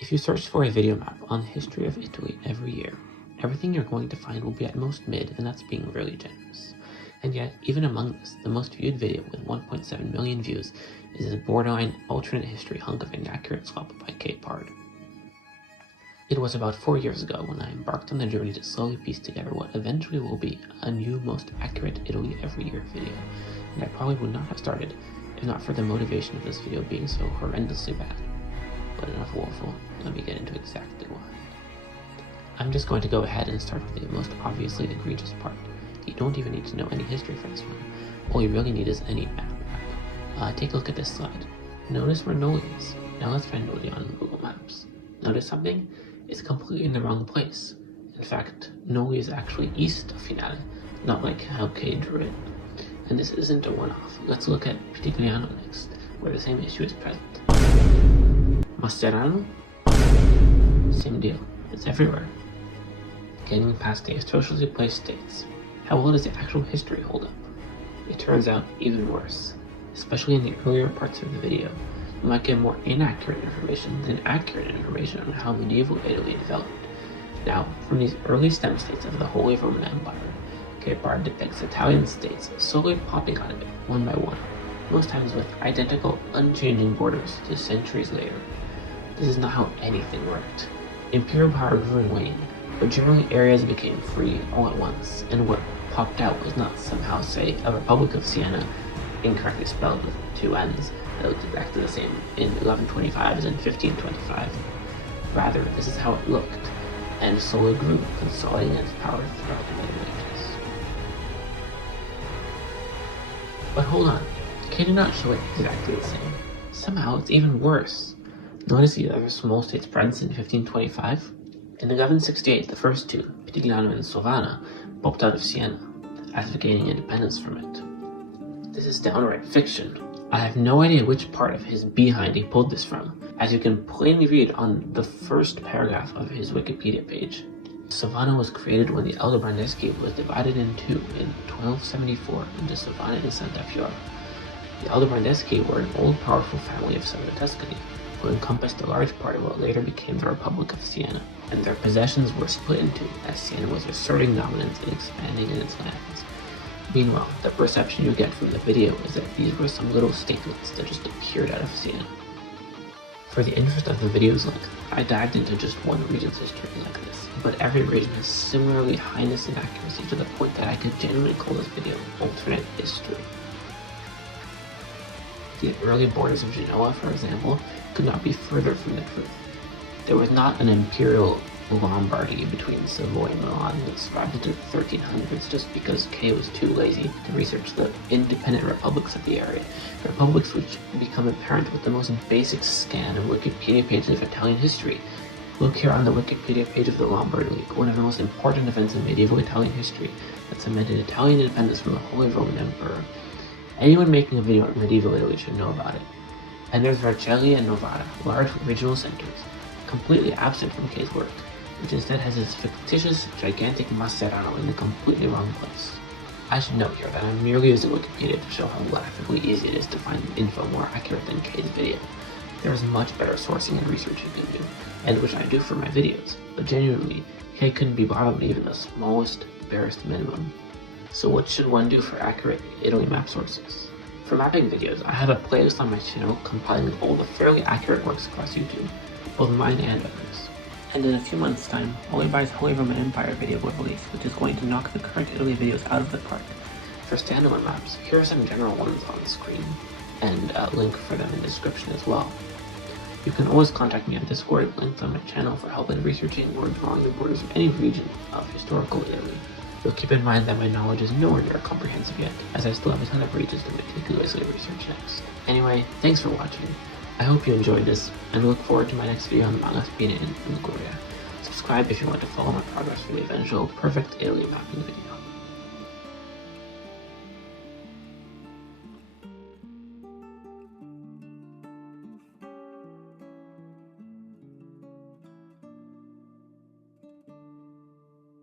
If you search for a video map on the history of Italy every year, everything you're going to find will be at most mid, and that's being really generous. And yet, even among this, the most viewed video with 1.7 million views is this borderline alternate history hunk of inaccurate slop by Khey. It was about 4 years ago when I embarked on the journey to slowly piece together what eventually will be a new most accurate Italy every year video, and I probably would not have started if not for the motivation of this video being so horrendously bad. But enough waffle, let me get into exactly why. I'm just going to go ahead and start with the most obviously egregious part. You don't even need to know any history for this one. All you really need is any map. Take a look at this slide. Notice where Noli is. Now let's find Noli on Google Maps. Notice something? It's completely in the wrong place. In fact, Noli is actually east of Finale, not like how Khey drew it. And this isn't a one-off. Let's look at Pitigliano next, where the same issue is present. Mascherano? Same deal. It's everywhere. Getting past the atrociously placed states. How well does the actual history hold up? It turns out even worse. Especially in the earlier parts of the video, you might get more inaccurate information than accurate information on how medieval Italy developed. Now, from these early stem states of the Holy Roman Empire, Khey depicts Italian states slowly popping out of it, one by one, most times with identical, unchanging borders to centuries later. This is not how anything worked. Imperial power grew and waned, but generally areas became free all at once, and what popped out was not somehow, say, a Republic of Siena, incorrectly spelled with two N's, that looked exactly the same in 1125 as in 1525. Rather, this is how it looked, and slowly grew, consolidating its power throughout the Middle Ages. But hold on, Khey did not show it exactly the same. Somehow it's even worse. Notice the other small states present in 1525? In 1168, the first two, Pitigliano and Sovana, popped out of Siena, after gaining independence from it. This is downright fiction. I have no idea which part of his behind he pulled this from, as you can plainly read on the first paragraph of his Wikipedia page. Sovana was created when the Aldobrandeschi was divided in two in 1274 into Sovana and Santa Fiora. The Aldobrandeschi were an old powerful family of southern Tuscany, who encompassed a large part of what later became the Republic of Siena, and their possessions were split in two as Siena was asserting dominance and expanding in its lands. Meanwhile, the perception you get from the video is that these were some little statelets that just appeared out of Siena. For the interest of the video's length, I dived into just one region's history like this, but every region has similarly highness and accuracy to the point that I could genuinely call this video alternate history. The early borders of Genoa, for example, could not be further from the truth. There was not an imperial Lombardy between Savoy and Milan that survived into the 1300s just because Khey was too lazy to research the independent republics of the area, republics which become apparent with the most basic scan of Wikipedia pages of Italian history. Look here on the Wikipedia page of the Lombard League, one of the most important events in medieval Italian history that cemented Italian independence from the Holy Roman Emperor. Anyone making a video on medieval Italy should know about it. And there's Vercelli and Novara, large regional centers, completely absent from Khey's work, which instead has this fictitious, gigantic Mascherano in the completely wrong place. I should note here that I'm merely using Wikipedia to show how laughably easy it is to find info more accurate than Khey's video. There is much better sourcing and research you can do, and which I do for my videos, but genuinely, Khey couldn't be bothered with even the smallest, barest minimum. So what should one do for accurate Italy map sources? For mapping videos, I have a playlist on my channel compiling all the fairly accurate works across YouTube, both mine and others. And in a few months' time, Olivi's Holy Roman Empire video will release, which is going to knock the current Italy videos out of the park. For standalone maps, here are some general ones on the screen, and a link for them in the description as well. You can always contact me on Discord, linked on my channel, for help in researching or drawing the borders of any region of historical Italy. You'll keep in mind that my knowledge is nowhere near comprehensive yet, as I still have a ton of regions to meticulously research next. Anyway, thanks for watching. I hope you enjoyed this, and look forward to my next video on Malaspina in Liguria. Subscribe if you want to follow my progress for the eventual perfect Italy mapping video.